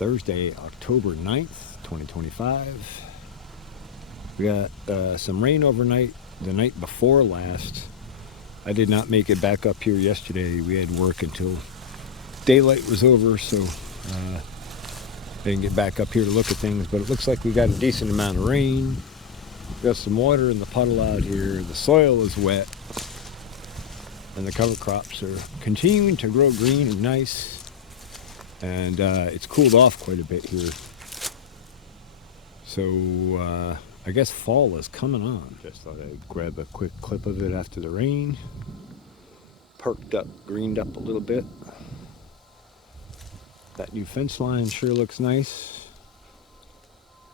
Thursday, October 9th, 2025. We got some rain overnight the night before last. I did not make it back up here yesterday. We had work until daylight was over, so I didn't get back up here to look at things, but it looks like we got a decent amount of rain. We got some water in the puddle out here. The soil is wet, and the cover crops are continuing to grow green and nice, and it's cooled off quite a bit here. So I guess fall is coming on. Just thought I'd grab a quick clip of it after the rain. Perked up, greened up a little bit. That new fence line sure looks nice.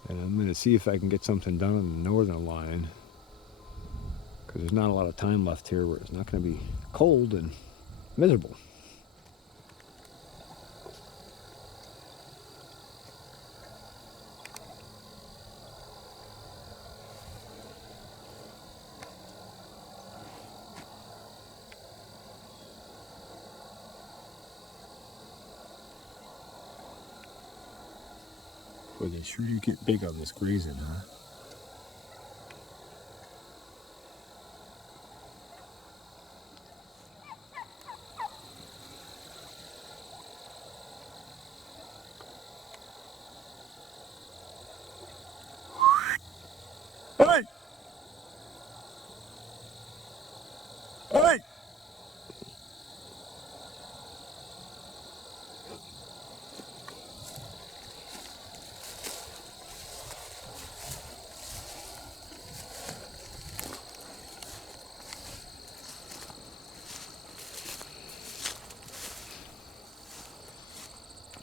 And I'm going to see if I can get something done on the northern line, because there's not a lot of time left here where it's not going to be cold and miserable. Boy, they sure do get big on this grazing, huh? Hey! Hey!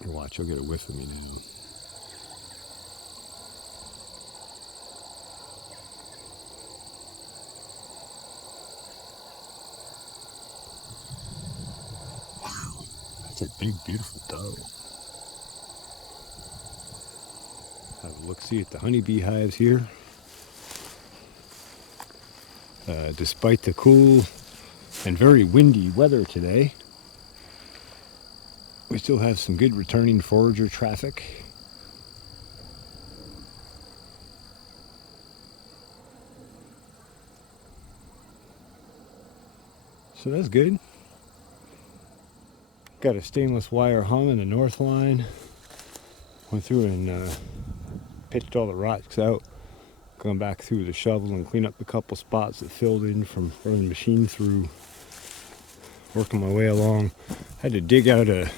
Watch, you'll get a whiff of me now. Wow, that's a big, beautiful doe. Have a look-see at the honeybee hives here. Despite the cool and very windy weather today, we still have some good returning forager traffic. So that's good. Got a stainless wire hung in the north line. Went through and pitched all the rocks out. Going back through the shovel and clean up a couple spots that filled in from running the machine through. Working my way along. Had to dig out a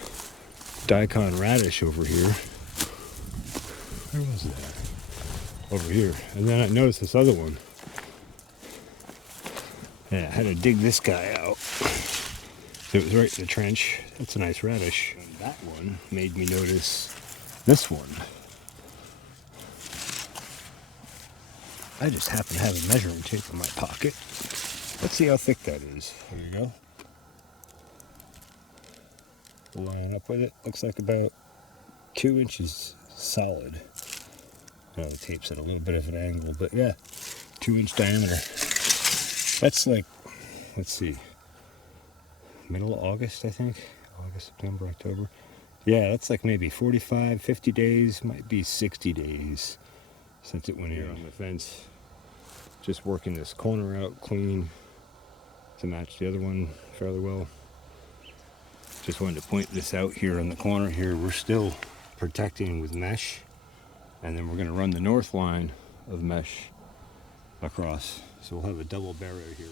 daikon radish over here. Where was that? Over here. And then I noticed this other one. Yeah, I had to dig this guy out. It was right in the trench. That's a nice radish. And that one made me notice this one. I just happen to have a measuring tape in my pocket. Let's see how thick that is. There you go. Line up with it. Looks like about 2 inches solid. Well, the tape's at a little bit of an angle, but yeah, 2-inch diameter. That's like, let's see, middle of August, I think. August, September, October. Yeah, that's like maybe 45, 50 days, might be 60 days since it went here on the fence. Just working this corner out clean to match the other one fairly well. Just wanted to point this out here on the corner here. We're still protecting with mesh, and then we're going to run the north line of mesh across. So we'll have a double barrier here.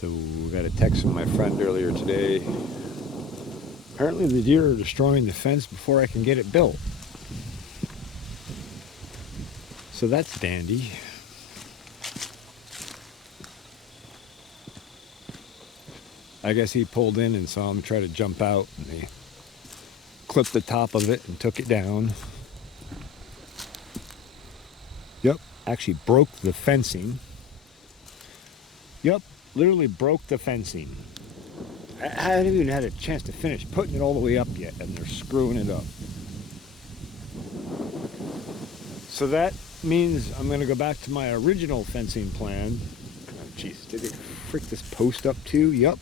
So we got a text from my friend earlier today. Apparently the deer are destroying the fence before I can get it built. So that's dandy. I guess he pulled in and saw him try to jump out, and they clipped the top of it and took it down. Yep, actually broke the fencing. Yep, literally broke the fencing. I haven't even had a chance to finish putting it all the way up yet, and they're screwing it up. So that means I'm going to go back to my original fencing plan. Oh, jeez, did they frick this post up too? Yep.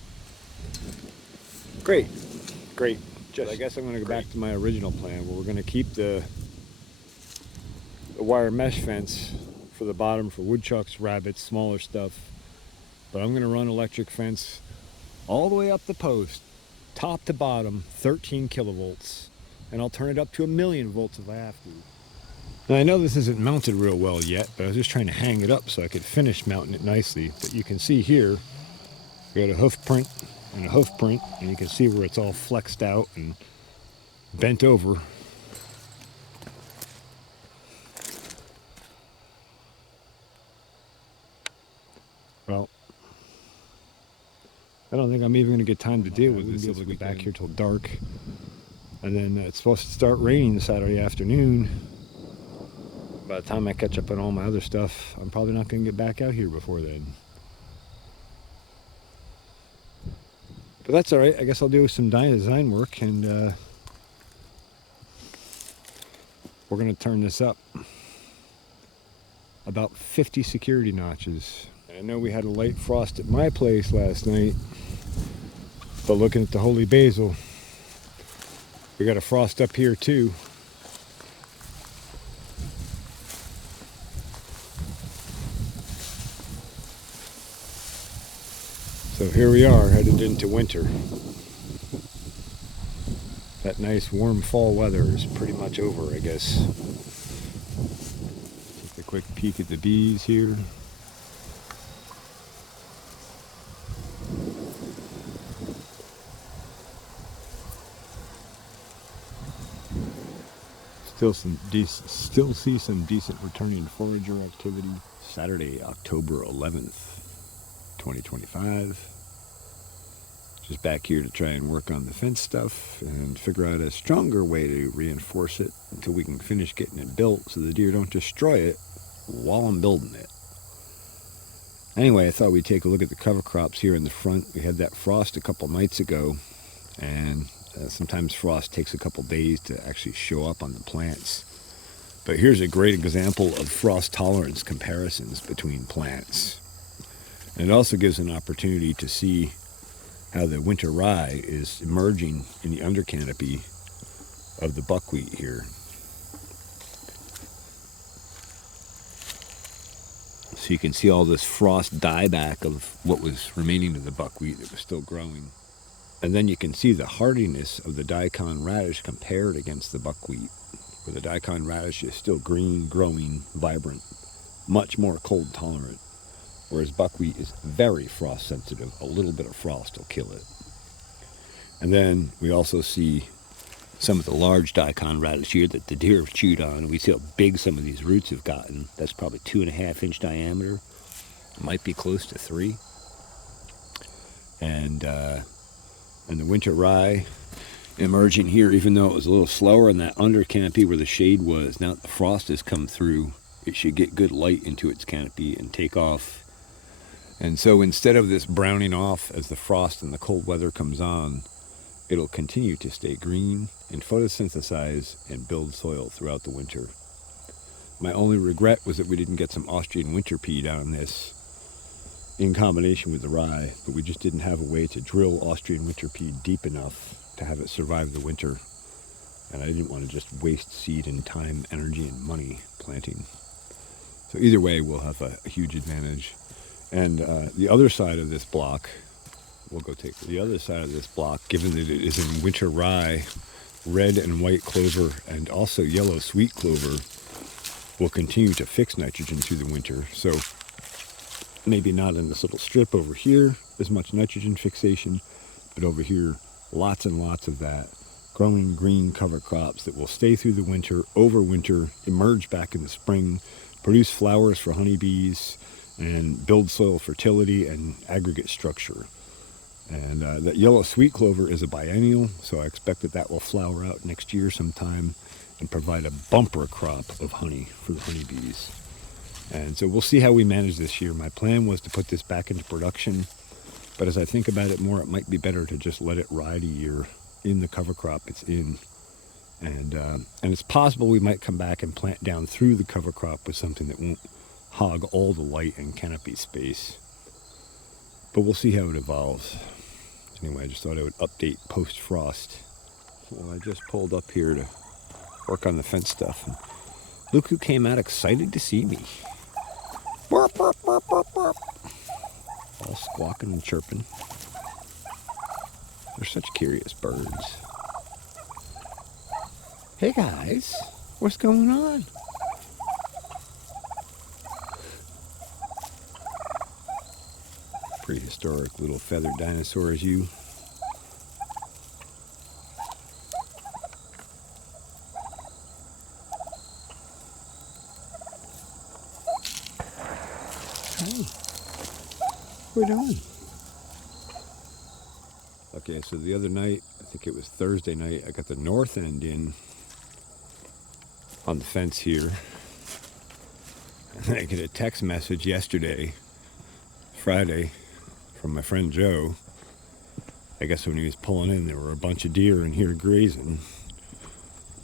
Great. I guess I'm going to go back to my original plan where we're going to keep the wire mesh fence for the bottom for woodchucks, rabbits, smaller stuff. But I'm going to run electric fence all the way up the post, top to bottom, 13 kilovolts. And I'll turn it up to 1,000,000 volts if I have to. Now I know this isn't mounted real well yet, but I was just trying to hang it up so I could finish mounting it nicely. But you can see here, we got a hoof print and a hoof print, and you can see where it's all flexed out and bent over. Well, I don't think I'm even going to get time to deal with this. I'll be able to get back here till dark. And then it's supposed to start raining Saturday afternoon. By the time I catch up on all my other stuff, I'm probably not going to get back out here before then. But that's all right. I guess I'll do some design work, and we're going to turn this up about 50 security notches. And I know we had a light frost at my place last night, but looking at the Holy Basil, we got a frost up here too. So here we are, headed into winter. That nice warm fall weather is pretty much over, I guess. Take a quick peek at the bees here. Still see some decent returning forager activity. Saturday, October 11th, 2025. Just back here to try and work on the fence stuff and figure out a stronger way to reinforce it until we can finish getting it built so the deer don't destroy it while I'm building it. Anyway, I thought we'd take a look at the cover crops here in the front. We had that frost a couple nights ago, and sometimes frost takes a couple days to actually show up on the plants. But here's a great example of frost tolerance comparisons between plants. And it also gives an opportunity to see how the winter rye is emerging in the under canopy of the buckwheat here. So you can see all this frost dieback of what was remaining of the buckwheat that was still growing. And then you can see the hardiness of the daikon radish compared against the buckwheat, where the daikon radish is still green, growing, vibrant, much more cold tolerant, whereas buckwheat is very frost sensitive. A little bit of frost will kill it. And then we also see some of the large daikon radish here that the deer have chewed on. We see how big some of these roots have gotten. That's probably 2.5-inch diameter. It might be close to 3. And the winter rye emerging here, even though it was a little slower in that under canopy where the shade was. Now that the frost has come through, it should get good light into its canopy and take off. And so instead of this browning off as the frost and the cold weather comes on, it'll continue to stay green and photosynthesize and build soil throughout the winter. My only regret was that we didn't get some Austrian winter pea down this in combination with the rye, but we just didn't have a way to drill Austrian winter pea deep enough to have it survive the winter. And I didn't want to just waste seed and time, energy, and money planting. So either way, we'll have a huge advantage. And the other side of this block, we'll go take the other side of this block, given that it is in winter rye, red and white clover, and also yellow sweet clover, will continue to fix nitrogen through the winter. So maybe not in this little strip over here as much nitrogen fixation, but over here, lots and lots of that. Growing green cover crops that will stay through the winter, overwinter, emerge back in the spring, produce flowers for honeybees, and build soil fertility and aggregate structure. And that yellow sweet clover is a biennial, so I expect that will flower out next year sometime and provide a bumper crop of honey for the honeybees. And so we'll see how we manage this year. My plan was to put this back into production, but as I think about it more, it might be better to just let it ride a year in the cover crop it's in. And it's possible we might come back and plant down through the cover crop with something that won't hog all the light and canopy space. But we'll see how it evolves. Anyway, I just thought I would update post-frost Well, I just pulled up here to work on the fence stuff. And look who came out excited to see me. Burp, burp, burp, burp, burp. All squawking and chirping. They're such curious birds. Hey guys, what's going on? Prehistoric little feathered dinosaurs, you. Hey, what are we doing? Okay, so the other night, I think it was Thursday night, I got the north end in on the fence here. And I get a text message yesterday, Friday, from my friend Joe. I guess when he was pulling in, there were a bunch of deer in here grazing.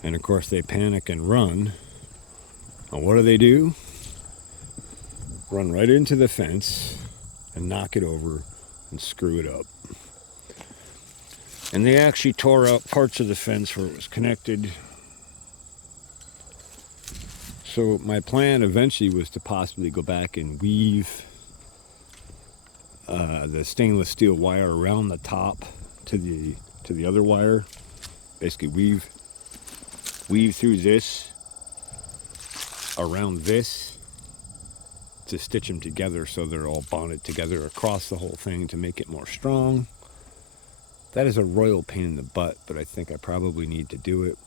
And of course they panic and run. And what do? Run right into the fence and knock it over and screw it up. And they actually tore out parts of the fence where it was connected. So my plan eventually was to possibly go back and weave the stainless steel wire around the top to the other wire. Basically weave through this, around this, to stitch them together so they're all bonded together across the whole thing to make it more strong. That is a royal pain in the butt, but I think I probably need to do it.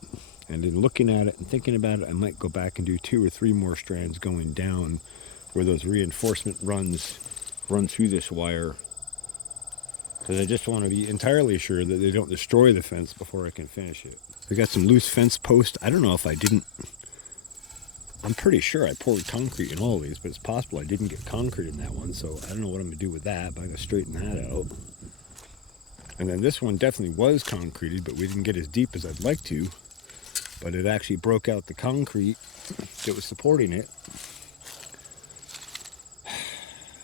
And in looking at it and thinking about it, I might go back and do 2 or 3 more strands going down where those reinforcement runs run through this wire. Because I just want to be entirely sure that they don't destroy the fence before I can finish it. We got some loose fence posts. I don't know if I didn't. I'm pretty sure I poured concrete in all of these, but it's possible I didn't get concrete in that one. So I don't know what I'm going to do with that, but I'm going to straighten that out. And then this one definitely was concreted, but we didn't get as deep as I'd like to. But it actually broke out the concrete that was supporting it.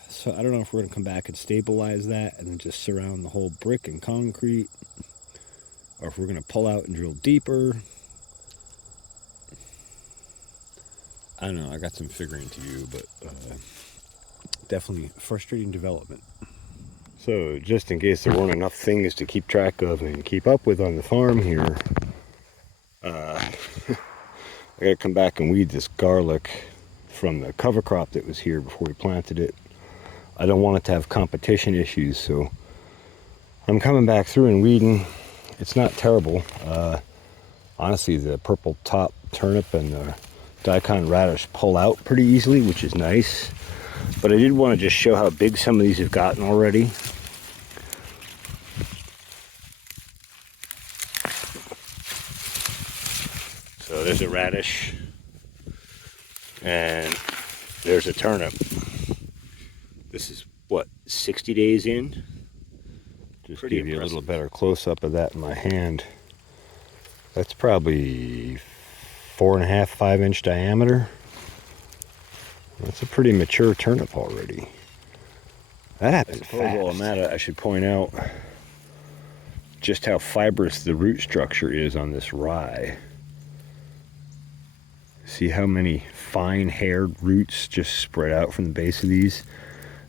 So I don't know if we're going to come back and stabilize that and then just surround the whole brick and concrete. Or if we're going to pull out and drill deeper. I don't know, I got some figuring to do, but definitely frustrating development. So just in case there weren't enough things to keep track of and keep up with on the farm here, I gotta come back and weed this garlic from the cover crop that was here before we planted it. I don't want it to have competition issues, so I'm coming back through and weeding. It's not terrible. Honestly, the purple top turnip and the daikon radish pull out pretty easily, which is nice. But I did want to just show how big some of these have gotten already. So there's a radish, and there's a turnip. This is what, 60 days in? Just pretty give you a little better close-up of that in my hand. That's probably 4.5, 5-inch diameter. That's a pretty mature turnip already. That happened fast. While I'm at it, I should point out just how fibrous the root structure is on this rye. See how many fine-haired roots just spread out from the base of these?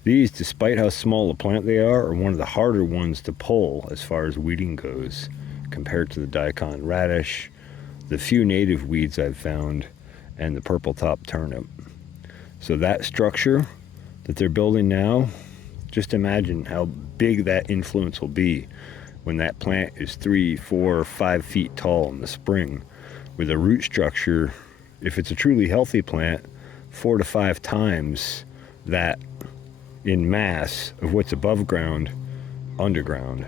These, despite how small a plant they are one of the harder ones to pull as far as weeding goes, compared to the daikon radish, the few native weeds I've found, and the purple top turnip. So that structure that they're building now, just imagine how big that influence will be when that plant is 3, 4, 5 feet tall in the spring, with a root structure, if it's a truly healthy plant, 4 to 5 times that in mass of what's above ground, underground.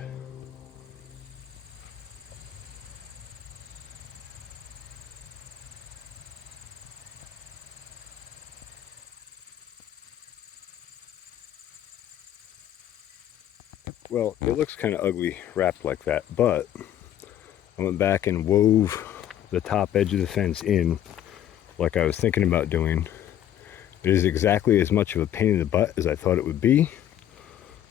Well, it looks kind of ugly wrapped like that, but I went back and wove the top edge of the fence in like I was thinking about doing. It is exactly as much of a pain in the butt as I thought it would be,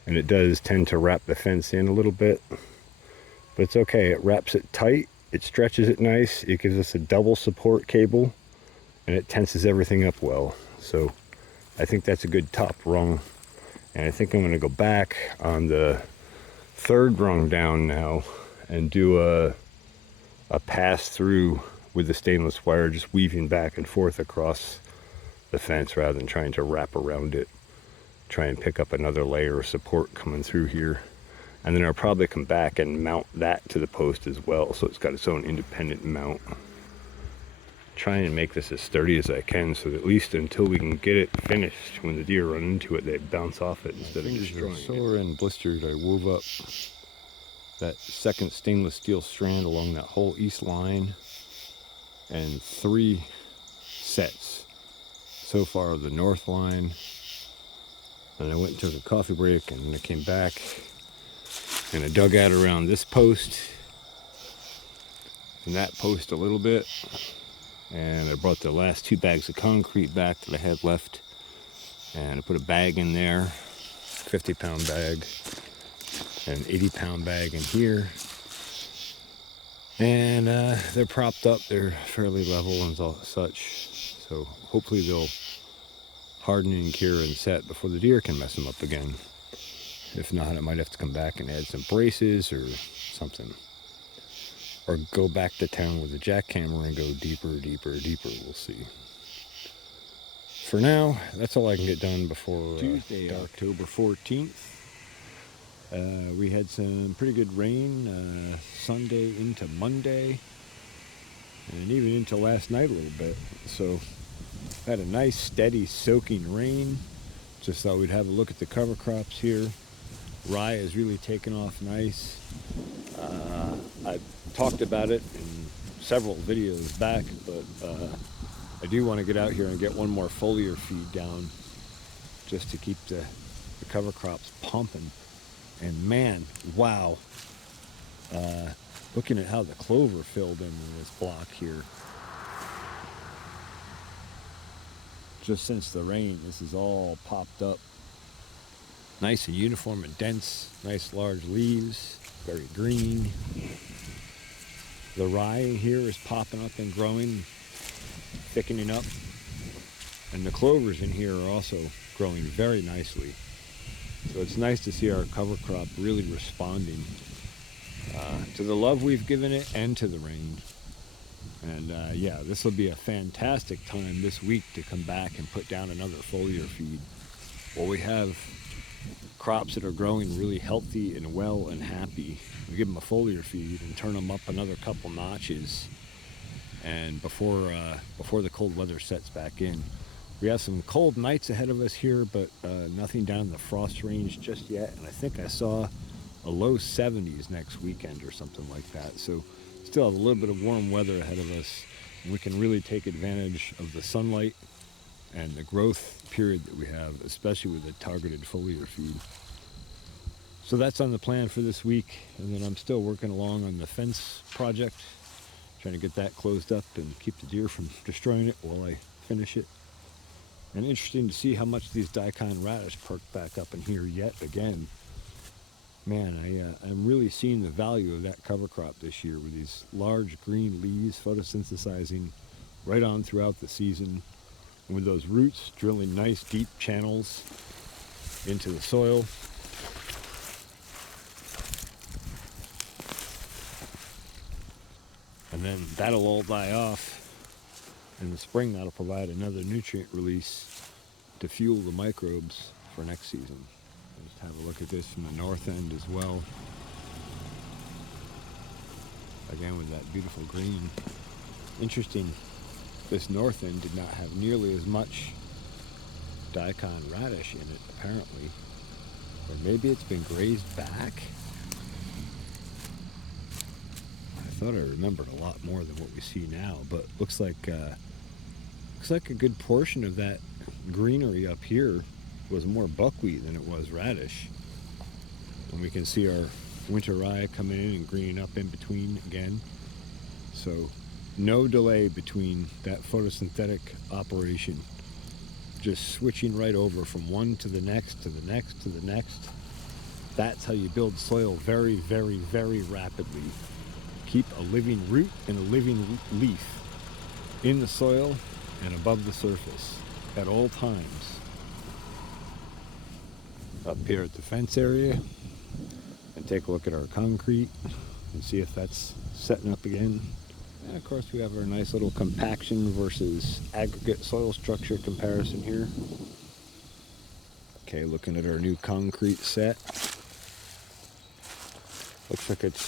and it does tend to wrap the fence in a little bit, but it's okay. It wraps it tight It stretches it nice. It gives us a double support cable, and it tenses everything up well. So I think that's a good top rung. And I think I'm going to go back on the third rung down now and do a pass through with the stainless wire, just weaving back and forth across the fence rather than trying to wrap around it. Try and pick up another layer of support coming through here. And then I'll probably come back and mount that to the post as well, so it's got its own independent mount. Try and make this as sturdy as I can, so that at least until we can get it finished, when the deer run into it, they bounce off it instead of destroying it. Sore and blistered, I wove up that second stainless steel strand along that whole east line, and 3 sets so far of the north line. And I went and took a coffee break, and then I came back and I dug out around this post and that post a little bit, and I brought the last 2 bags of concrete back that I had left, and I put a bag in there, 50-pound bag, and an 80-pound bag in here, and they're propped up. They're fairly level and such, so hopefully they'll harden and cure and set before the deer can mess them up again. If not, I might have to come back and add some braces or something. Or go back to town with a jackhammer and go deeper. We'll see. For now, that's all I can get done before Tuesday, October 14th. We had some pretty good rain Sunday into Monday, and even into last night a little bit. So had a nice steady soaking rain. Just thought we'd have a look at the cover crops here. Rye has really taken off nice. I talked about it in several videos back, but I do want to get out here and get one more foliar feed down just to keep the cover crops pumping. And man, wow. Looking at how the clover filled in this block here. Just since the rain, this is all popped up. Nice and uniform and dense, nice large leaves, very green. The rye here is popping up and growing, thickening up. And the clovers in here are also growing very nicely. So it's nice to see our cover crop really responding to the love we've given it and to the rain. And yeah, this will be a fantastic time this week to come back and put down another foliar feed. Well, we have crops that are growing really healthy and well and happy. We give them a foliar feed and turn them up another couple notches, and before the cold weather sets back in. We have some cold nights ahead of us here, but nothing down in the frost range just yet. And I think I saw a low 70s next weekend or something like that. So still have a little bit of warm weather ahead of us. And we can really take advantage of the sunlight and the growth period that we have, especially with a targeted foliar feed. So that's on the plan for this week. And then I'm still working along on the fence project, trying to get that closed up and keep the deer from destroying it while I finish it. And interesting to see how much these daikon radish perked back up in here yet again. Man, I'm really seeing the value of that cover crop this year with these large green leaves photosynthesizing right on throughout the season. And with those roots drilling nice deep channels into the soil. And then that'll all die off. In the spring, that'll provide another nutrient release to fuel the microbes for next season. Just have a look at this from the north end as well. Again with that beautiful green. Interesting, this north end did not have nearly as much daikon radish in it, apparently. Or maybe it's been grazed back. I thought I remembered a lot more than what we see now, but looks like a good portion of that greenery up here was more buckwheat than it was radish. And we can see our winter rye coming in and greening up in between again. So no delay between that photosynthetic operation. Just switching right over from one to the next, to the next, to the next. That's how you build soil very, very, very rapidly. keep a living root and a living leaf in the soil and above the surface at all times. Up here at the fence area, and take a look at our concrete and see if that's setting up again. And of course we have our nice little compaction versus aggregate soil structure comparison here. Okay, looking at our new concrete set. Looks like it's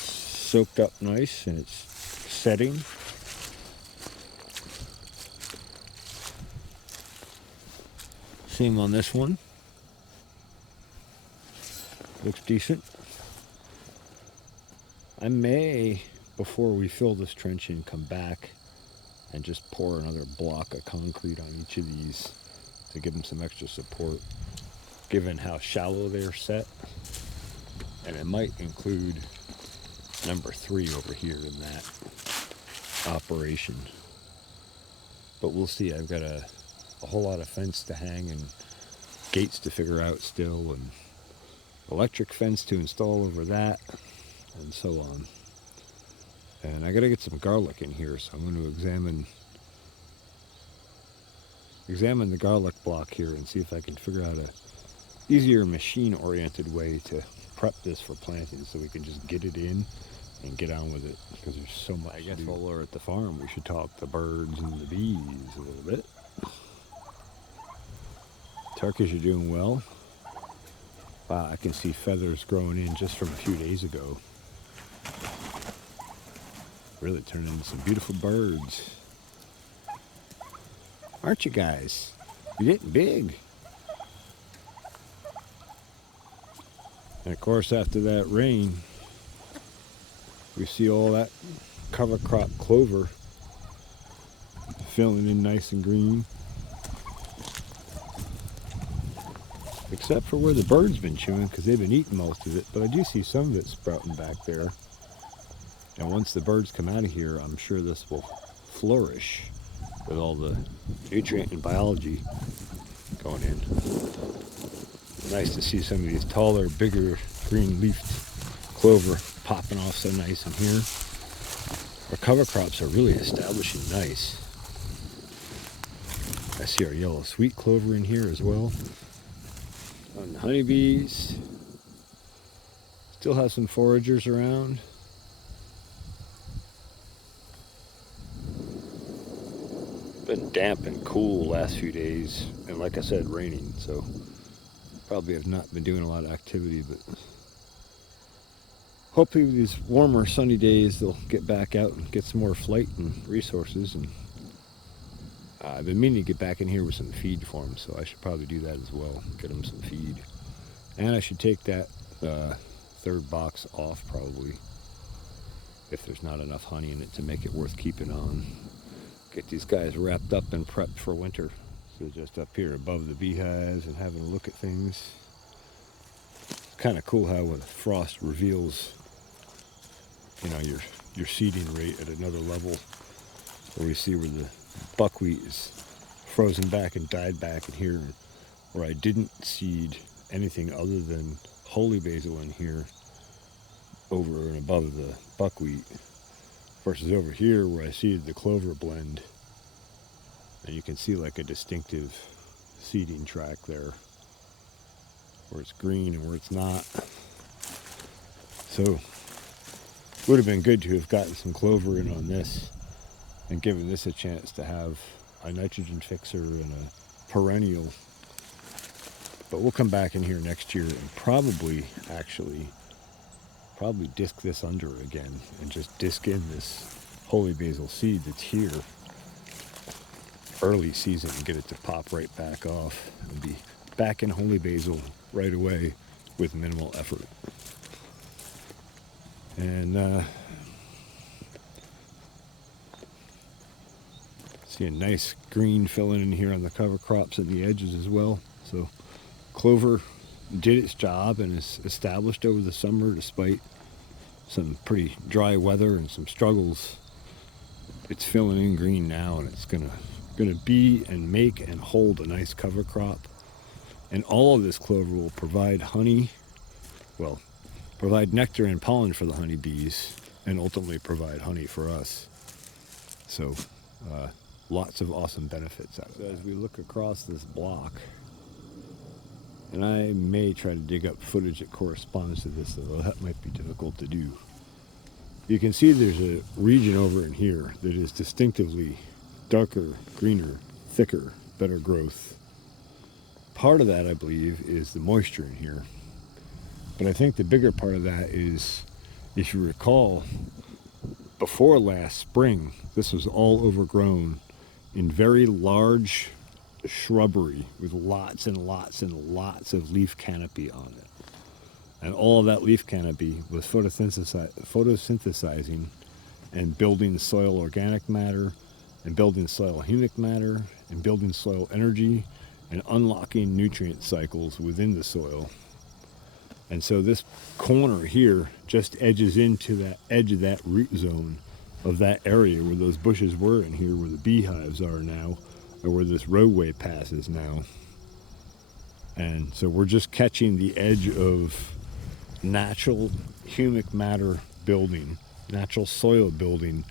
soaked up nice and it's setting. Same on this one. Looks decent. I may, before we fill this trench in, come back and just pour another block of concrete on each of these to give them some extra support, given how shallow they're set. And it might include number 3 over here in that operation. But we'll see. I've got a whole lot of fence to hang and gates to figure out still, and electric fence to install over that, and so on. And I gotta get some garlic in here, so I'm going to examine the garlic block here and see if I can figure out a easier machine-oriented way to prep this for planting, so we can just get it in and get on with it, because there's so much. I guess while we're at the farm, we should talk the birds and the bees a little bit. Turkeys are doing well. Wow, I can see feathers growing in just from a few days ago. Really turning into some beautiful birds. Aren't you guys? You're getting big. And of course, after that rain, we see all that cover crop clover filling in nice and green. Except for where the birds been chewing, because they've been eating most of it. But I do see some of it sprouting back there. And once the birds come out of here, I'm sure this will flourish with all the nutrient and biology going in. Nice to see some of these taller, bigger, green-leafed clover popping off so nice in here. Our cover crops are really establishing nice. I see our yellow sweet clover in here as well. On the honeybees, still have some foragers around. Been damp and cool last few days, and like I said, raining, so probably have not been doing a lot of activity, but hopefully with these warmer sunny days they'll get back out and get some more flight and resources. And I've been meaning to get back in here with some feed for them, so I should probably do that as well, get them some feed. And I should take that third box off probably, if there's not enough honey in it to make it worth keeping on. Get these guys wrapped up and prepped for winter. So just up here above the beehives and having a look at things. Kind of cool how when frost reveals, you know, your seeding rate at another level. Where we see where the buckwheat is frozen back and died back in here, where I didn't seed anything other than holy basil in here over and above the buckwheat, versus over here where I seeded the clover blend, and you can see like a distinctive seeding track there where it's green and where it's not. So would have been good to have gotten some clover in on this and given this a chance to have a nitrogen fixer and a perennial. But we'll come back in here next year and probably disc this under again and just disc in this holy basil seed that's here early season and get it to pop right back off and be back in holy basil right away with minimal effort. And see a nice green filling in here on the cover crops at the edges as well. So clover did its job and is established over the summer despite some pretty dry weather and some struggles. It's filling in green now, and it's gonna be and make and hold a nice cover crop. And all of this clover will provide honey, well, provide nectar and pollen for the honeybees and ultimately provide honey for us. So lots of awesome benefits out of that. As we look across this block, and I may try to dig up footage that corresponds to this, though that might be difficult to do. You can see there's a region over in here that is distinctively darker, greener, thicker, better growth. Part of that, I believe, is the moisture in here. But I think the bigger part of that is, if you recall, before last spring, this was all overgrown in very large shrubbery with lots and lots and lots of leaf canopy on it. And all of that leaf canopy was photosynthesizing and building soil organic matter and building soil humic matter and building soil energy and unlocking nutrient cycles within the soil. And so this corner here just edges into that edge of that root zone of that area where those bushes were in here, where the beehives are now, or where this roadway passes now. And so we're just catching the edge of natural humic matter building, natural soil building,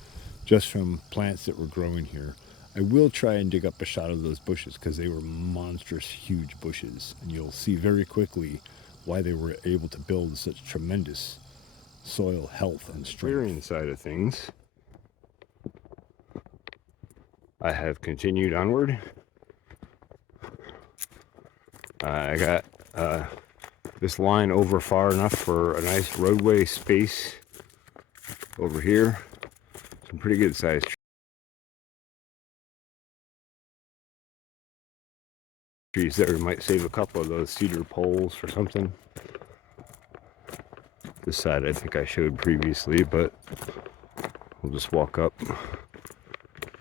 just from plants that were growing here. I will try and dig up a shot of those bushes because they were monstrous huge bushes, and you'll see very quickly why they were able to build such tremendous soil health and strength. Clearing side of things, I have continued onward. I got this line over far enough for a nice roadway space over here. Some pretty good sized trees there. We might save a couple of those cedar poles for something. This side I think I showed previously, but we'll just walk up.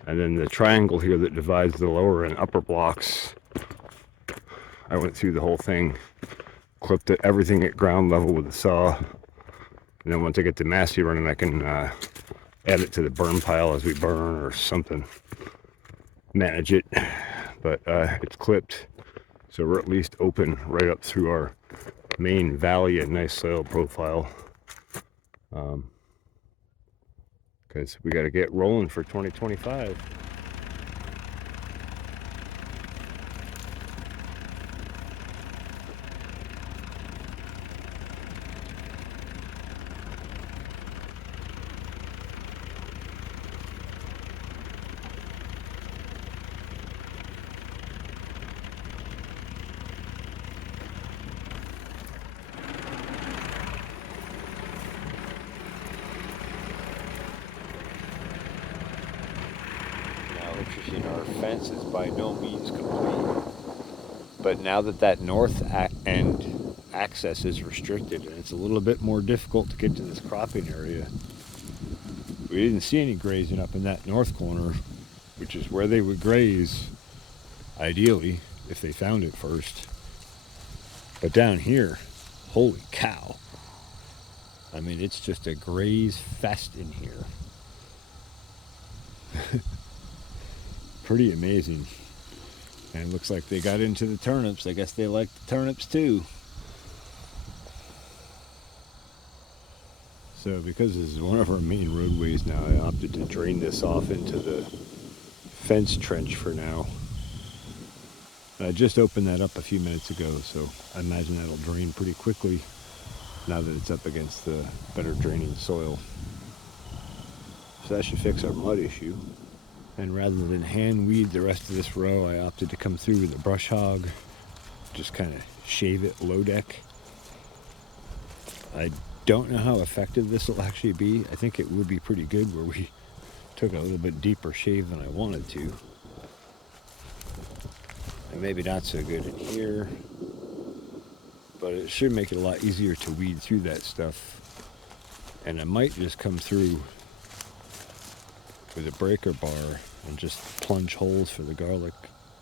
And then the triangle here that divides the lower and upper blocks, I went through the whole thing, clipped it, everything at ground level with a saw. And then once I get the Massey running, I can add it to the burn pile as we burn or something. Manage it. But it's clipped, so we're at least open right up through our main valley and nice soil profile. Because we got to get rolling for 2025. Interesting, our fence is by no means complete, but now that north end access is restricted and it's a little bit more difficult to get to this cropping area, we didn't see any grazing up in that north corner, which is where they would graze ideally if they found it first. But down here, holy cow, I mean, it's just a graze fest in here. Pretty amazing. And it looks like they got into the turnips. I guess they like the turnips too. So because this is one of our main roadways now, I opted to drain this off into the fence trench for now. I just opened that up a few minutes ago, so I imagine that'll drain pretty quickly now that it's up against the better draining soil. So that should fix our mud issue. And rather than hand weed the rest of this row, I opted to come through with a brush hog, just kind of shave it low deck. I don't know how effective this will actually be. I think it would be pretty good where we took a little bit deeper shave than I wanted to. And maybe not so good in here, but it should make it a lot easier to weed through that stuff. And I might just come through with a breaker bar and just plunge holes for the garlic,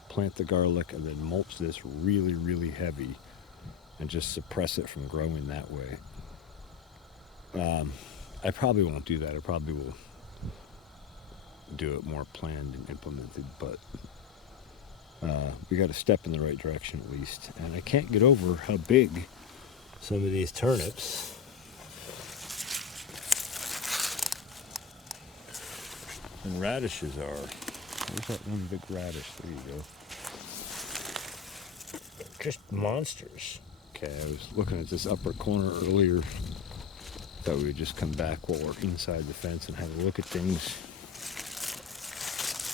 plant the garlic, and then mulch this really, really heavy and just suppress it from growing that way. I probably won't do that. I probably will do it more planned and implemented, but we got a step in the right direction at least. And I can't get over how big some of these turnips and radishes are. There's that one big radish. There you go. Just monsters. Okay, I was looking at this upper corner earlier. Thought we would just come back while we're inside the fence and have a look at things.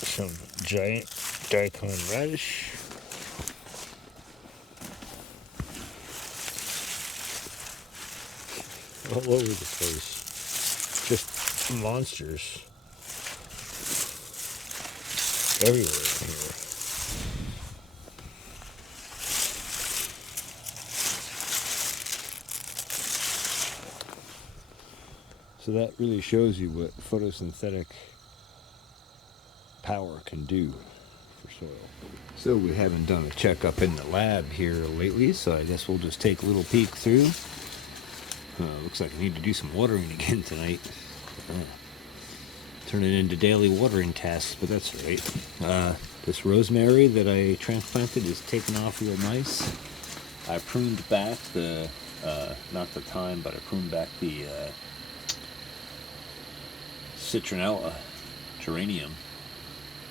Some giant daikon radish. All over the place. Just monsters everywhere in here. So that really shows you what photosynthetic power can do for soil. So we haven't done a checkup in the lab here lately, so I guess we'll just take a little peek through. Looks like I need to do some watering again tonight. Turn it into daily watering tasks, but that's all right. This rosemary that I transplanted is taking off real nice. I pruned back the, not the thyme, but I pruned back the citronella geranium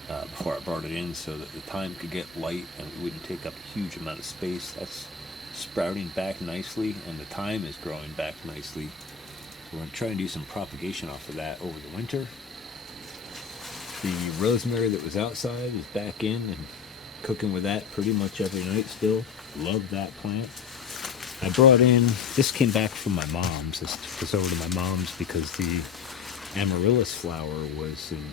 before I brought it in so that the thyme could get light and it wouldn't take up a huge amount of space. That's sprouting back nicely, and the thyme is growing back nicely. So we're going to try and do some propagation off of that over the winter. The rosemary that was outside is back in and cooking with that pretty much every night still. Love that plant. I brought in, this came back from my mom's. This was over to my mom's because the amaryllis flower was in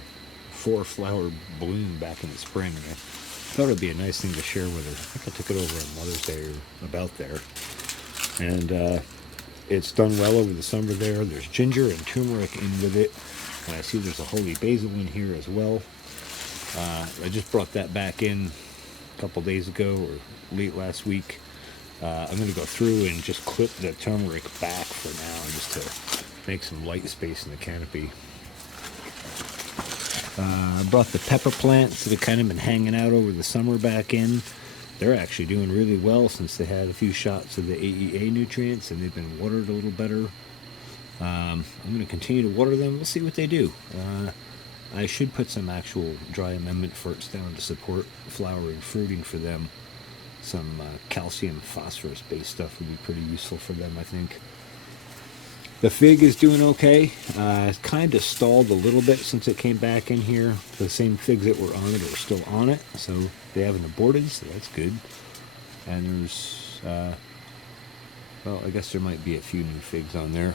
4-flower bloom back in the spring. I thought it would be a nice thing to share with her. I think I took it over on Mother's Day or about there. And it's done well over the summer there. There's ginger and turmeric in with it. And I see there's a holy basil in here as well. I just brought that back in a couple days ago or late last week. I'm going to go through and just clip the turmeric back for now just to make some light space in the canopy. I brought the pepper plants that have kind of been hanging out over the summer back in. They're actually doing really well since they had a few shots of the AEA nutrients and they've been watered a little better. I'm going to continue to water them. We'll see what they do. I should put some actual dry amendment ferts down to support flowering fruiting for them. Some calcium phosphorus based stuff would be pretty useful for them, I think. The fig is doing okay. It's kind of stalled a little bit since it came back in here. The same figs that were on it are still on it, so they haven't aborted, so that's good. And there's, well, I guess there might be a few new figs on there.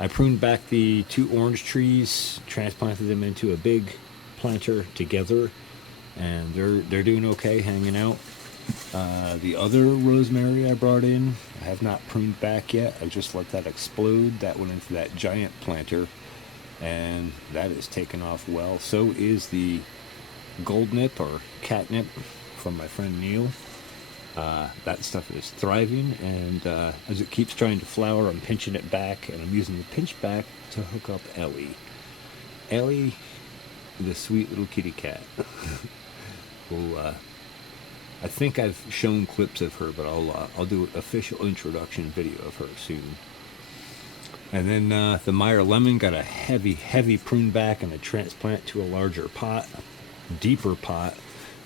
I pruned back the 2 orange trees, transplanted them into a big planter together, and they're doing okay, hanging out. The other rosemary I brought in, I have not pruned back yet. I just let that explode. That went into that giant planter, and that is taken off well. So is the goldnip or catnip from my friend Neil. That stuff is thriving, and as it keeps trying to flower, I'm pinching it back, and I'm using the pinch back to hook up Ellie. Ellie, the sweet little kitty cat. Well, I think I've shown clips of her, but I'll do an official introduction video of her soon. And then the Meyer lemon got a heavy prune back and a transplant to a larger pot, deeper pot,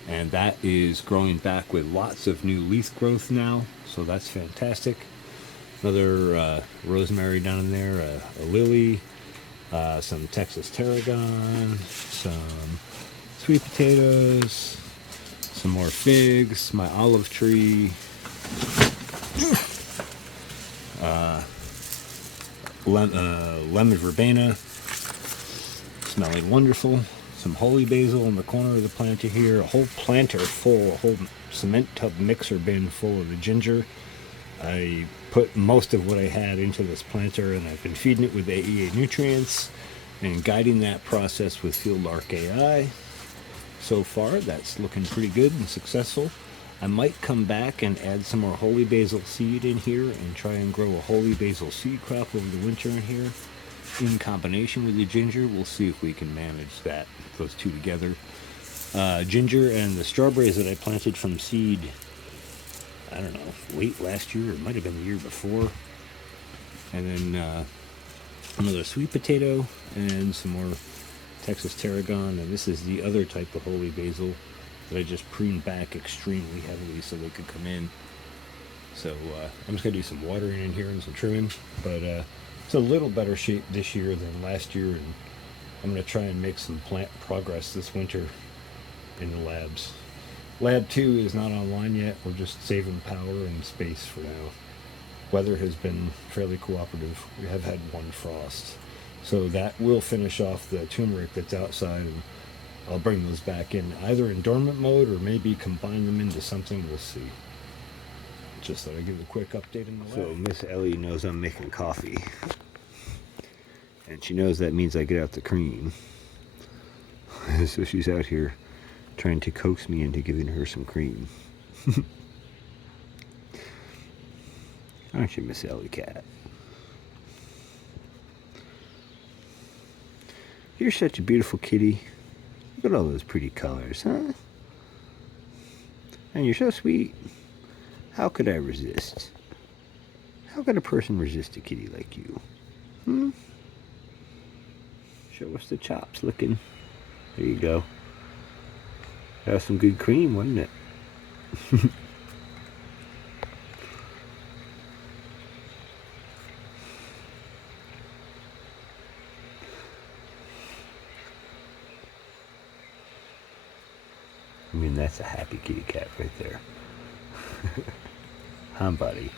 and that is growing back with lots of new leaf growth now, so that's fantastic. Another rosemary down in there, a lily, some Texas tarragon, some sweet potatoes, some more figs, my olive tree, lemon verbena, smelling wonderful. Some holy basil in the corner of the planter here. A whole planter full, a whole cement tub mixer bin full of the ginger. I put most of what I had into this planter, and I've been feeding it with AEA nutrients and guiding that process with Field Arc AI. So far, that's looking pretty good and successful. I might come back and add some more holy basil seed in here and try and grow a holy basil seed crop over the winter in here in combination with the ginger. We'll see if we can manage that, those two together. Ginger and the strawberries that I planted from seed, I don't know, late last year, or it might have been the year before. And then another sweet potato and some more Texas tarragon, and this is the other type of holy basil that I just pruned back extremely heavily so they could come in. So I'm just going to do some watering in here and some trimming, but it's a little better shape this year than last year, and I'm going to try and make some plant progress this winter in the labs. Lab 2 is not online yet. We're just saving power and space for now. Weather has been fairly cooperative. We have had one frost. So that will finish off the turmeric that's outside, and I'll bring those back in either in dormant mode or maybe combine them into something. We'll see. Just thought I'd give a quick update in the lab. So Miss Ellie knows I'm making coffee, and she knows that means I get out the cream. So she's out here trying to coax me into giving her some cream. Aren't you, Miss Ellie Cat? You're such a beautiful kitty. Look at all those pretty colors, huh? And you're so sweet. How could I resist? How could a person resist a kitty like you? Show us the chops looking. There you go. That was some good cream, wasn't it? I mean, that's a happy kitty cat right there. Huh, buddy?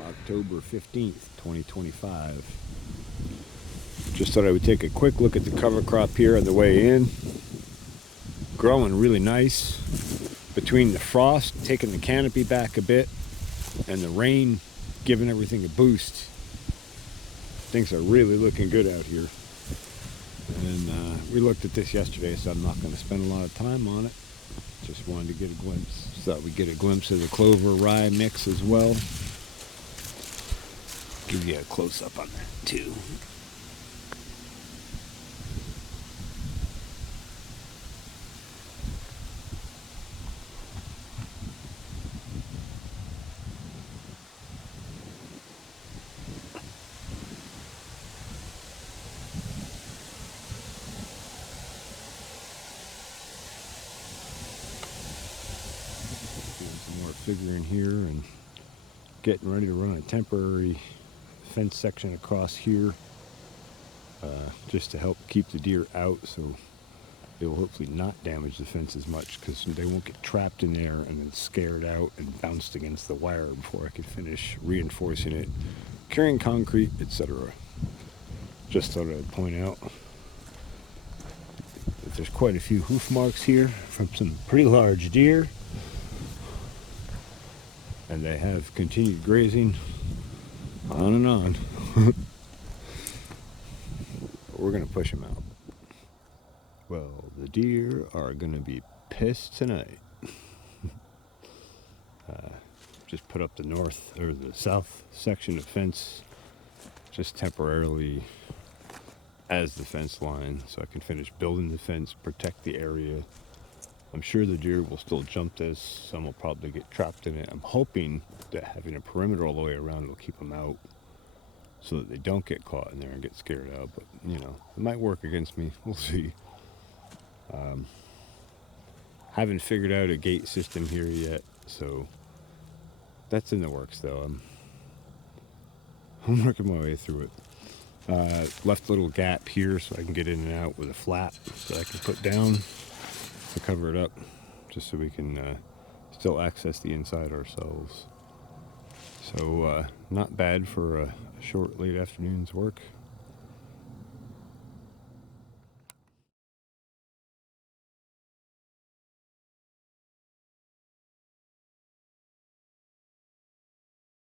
October 15th, 2025. Just thought I would take a quick look at the cover crop here on the way in. Growing really nice. Between the frost taking the canopy back a bit and the rain giving everything a boost, things are really looking good out here. And we looked at this yesterday, so I'm not going to spend a lot of time on it. Just wanted to get a glimpse. Thought we'd get a glimpse of the clover rye mix as well. Give you a close up on that too. Figuring here and getting ready to run a temporary fence section across here, just to help keep the deer out, so it will hopefully not damage the fence as much, because they won't get trapped in there and then scared out and bounced against the wire before I could finish reinforcing it, carrying concrete, etc. Just thought I'd point out that there's quite a few hoof marks here from some pretty large deer. And they have continued grazing on and on. We're going to push them out. Well, the deer are going to be pissed tonight. Just put up the north or the south section of fence just temporarily as the fence line, so I can finish building the fence, protect the area. I'm sure the deer will still jump this. Some will probably get trapped in it. I'm hoping that having a perimeter all the way around will keep them out so that they don't get caught in there and get scared out. But, you know, it might work against me. We'll see. Haven't figured out a gate system here yet, so that's in the works, though. I'm working my way through it. Left a little gap here so I can get in and out with a flap that I can put down to cover it up, just so we can still access the inside ourselves. So not bad for a short late afternoon's work.